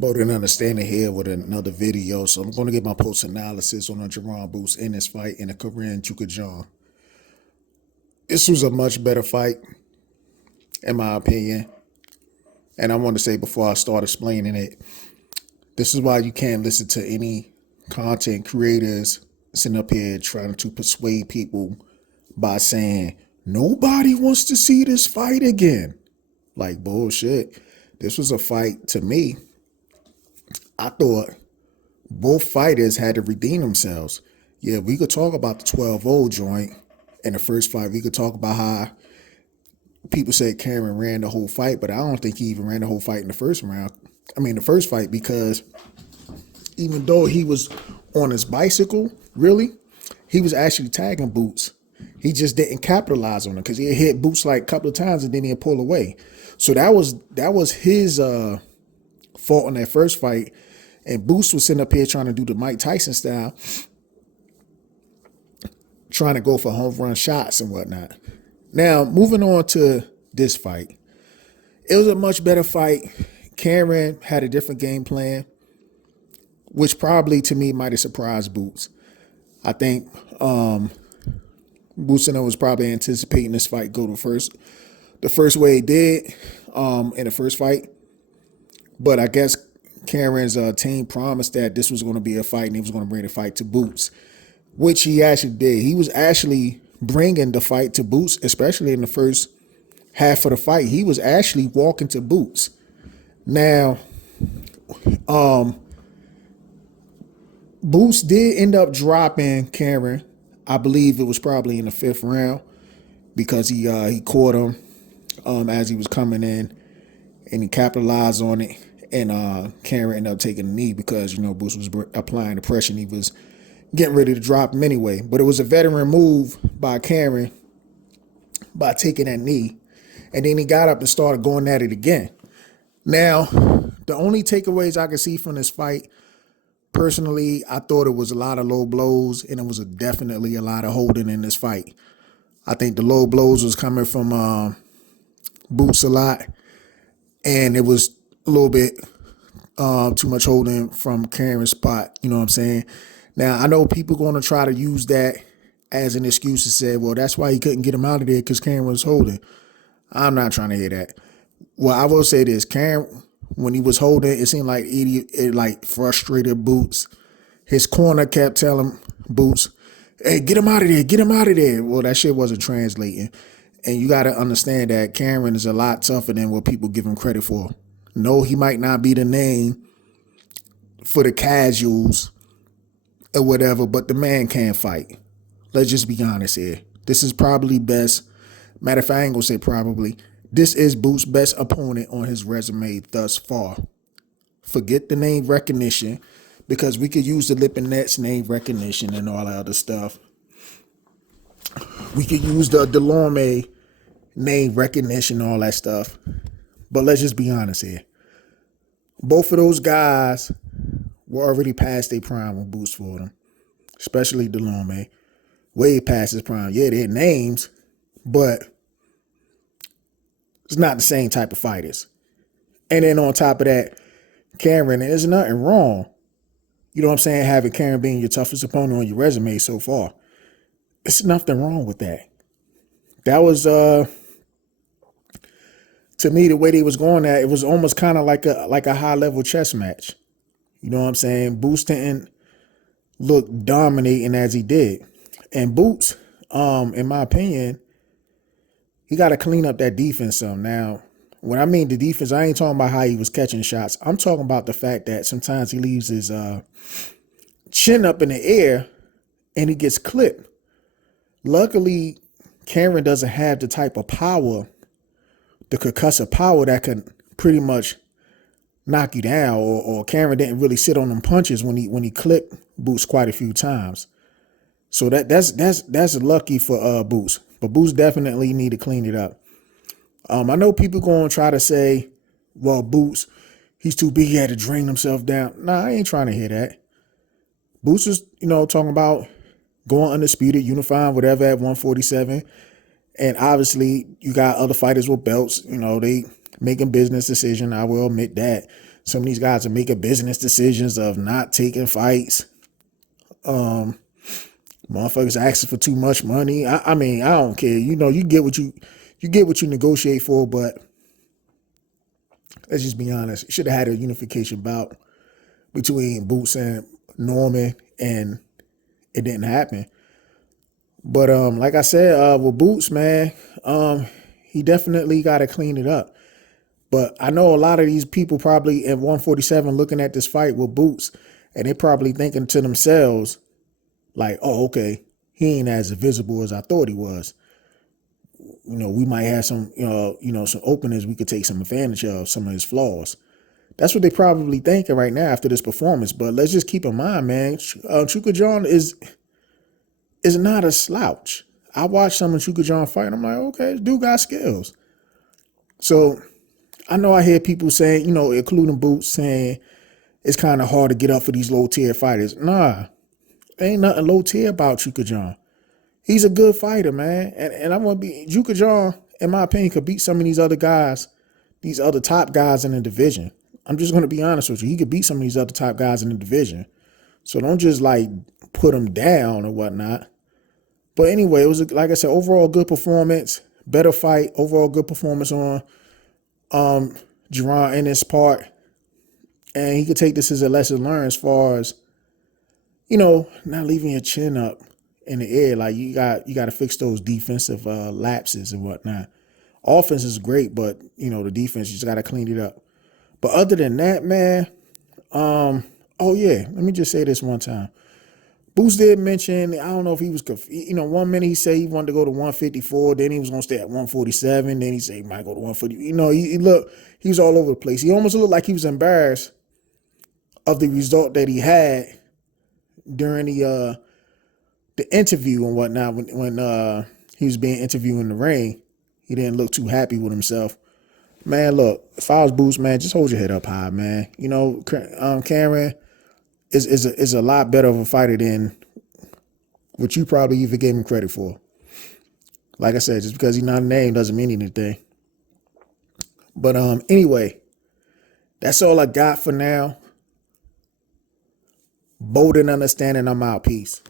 But an understanding here with another video. So I'm going to get my post analysis on the Jaron Ennis fight and the Karen Chakhadzhian. This was a much better fight, in my opinion. And I want to say before I start explaining it, this is why you can't listen to any content creators sitting up here trying to persuade people by saying, nobody wants to see this fight again. Like bullshit. This was a fight to me. I thought both fighters had to redeem themselves. Yeah, we could talk about the 12-0 joint in the first fight. We could talk about how people said Karen ran the whole fight, but I don't think he even ran the whole fight in the first round. The first fight, because even though he was on his bicycle, really, he was actually tagging Boots. He just didn't capitalize on it because he had hit Boots like a couple of times and then he'd pull away. So that was his fault in that first fight. And Boots was sitting up here trying to do the Mike Tyson style, trying to go for home run shots and whatnot. Now, moving on to this fight. It was a much better fight. Karen had a different game plan, which probably to me might have surprised Boots. I think Boots was probably anticipating this fight go the first way it did in the first fight. But I guess Karen's team promised that this was going to be a fight and he was going to bring the fight to Boots, which he actually did. He was actually bringing the fight to Boots, especially in the first half of the fight. He was actually walking to Boots. Now, Boots did end up dropping Karen. I believe it was probably in the fifth round because he caught him as he was coming in and he capitalized on it. And Karen ended up taking a knee because, Boots was applying the pressure and he was getting ready to drop him anyway. But it was a veteran move by Karen by taking that knee. And then he got up and started going at it again. Now, the only takeaways I could see from this fight, personally, I thought it was a lot of low blows and it was definitely a lot of holding in this fight. I think the low blows was coming from Boots a lot. And it was a little bit too much holding from Karen's spot. You know what I'm saying? Now, I know people going to try to use that as an excuse to say, well, that's why he couldn't get him out of there because Karen was holding. I'm not trying to hear that. Well, I will say this. Karen, when he was holding, it seemed like it frustrated Boots. His corner kept telling Boots, hey, get him out of there, get him out of there. Well, that shit wasn't translating. And you got to understand that Karen is a lot tougher than what people give him credit for. No, he might not be the name for the casuals or whatever, but the man can fight. Let's just be honest here. This is probably best. Matter of fact, I ain't gonna say probably. This is Boots' best opponent on his resume thus far. Forget the name recognition because we could use the Lippin Nets name recognition and all that other stuff. We could use the Delorme name recognition, all that stuff. But let's just be honest here. Both of those guys were already past their prime when Boots fought them, especially Delorme. Way past his prime. Yeah, they're names, but it's not the same type of fighters. And then on top of that, Karen, there's nothing wrong. You know what I'm saying? Having Karen being your toughest opponent on your resume so far. There's nothing wrong with that. That was, to me, the way they was going at it was almost kind of like a high-level chess match. You know what I'm saying? Boots didn't look dominating as he did. And Boots, in my opinion, he got to clean up that defense some. Now, when I mean the defense, I ain't talking about how he was catching shots. I'm talking about the fact that sometimes he leaves his chin up in the air and he gets clipped. Luckily, Karen doesn't have the type of power, the concussive power that can pretty much knock you down. Or Karen didn't really sit on them punches when he clipped Boots quite a few times. So that's lucky for Boots. But Boots definitely need to clean it up. I know people going to try to say, well, Boots, he's too big, he had to drain himself down. Nah, I ain't trying to hear that. Boots is, talking about going undisputed, unifying, whatever at 147. And obviously, you got other fighters with belts. They making business decision. I will admit that. Some of these guys are making business decisions of not taking fights. Motherfuckers asking for too much money. I mean, I don't care. You get what you negotiate for, but let's just be honest. You should have had a unification bout between Boots and Norman, and it didn't happen. But like I said, with Boots, man, he definitely got to clean it up. But I know a lot of these people probably at 147 looking at this fight with Boots, and they probably thinking to themselves, like, oh, okay, he ain't as visible as I thought he was. We might have some, some openings we could take some advantage of, some of his flaws. That's what they probably thinking right now after this performance. But let's just keep in mind, man, Chakhadzhian is not a slouch. I watched some of Chakhadzhian fight, and I'm like, okay, this dude got skills. So I know I hear people saying, including Boots, saying it's kind of hard to get up for these low tier fighters. Nah, ain't nothing low tier about Chakhadzhian. He's a good fighter, man. And I'm going to be, Chakhadzhian, in my opinion, could beat some of these other guys, these other top guys in the division. I'm just going to be honest with you. He could beat some of these other top guys in the division. So don't just like put him down or whatnot. But anyway, it was, like I said, overall good performance, better fight, overall good performance on Jaron Ennis' part. And he could take this as a lesson learned as far as, not leaving your chin up in the air. Like you got to fix those defensive lapses and whatnot. Offense is great, but the defense, you just got to clean it up. But other than that, man, oh yeah, let me just say this one time. Boots did mention, I don't know if he was, 1 minute he said he wanted to go to 154, then he was going to stay at 147, then he said he might go to 140. He was all over the place. He almost looked like he was embarrassed of the result that he had during the interview and whatnot. When he was being interviewed in the ring, he didn't look too happy with himself. Man, look, if I was Boots, man, just hold your head up high, man. Karen is a lot better of a fighter than what you probably even gave him credit for. Like I said, just because he's not a name doesn't mean anything. But anyway, that's all I got for now. Bold and understanding, I'm out. Peace.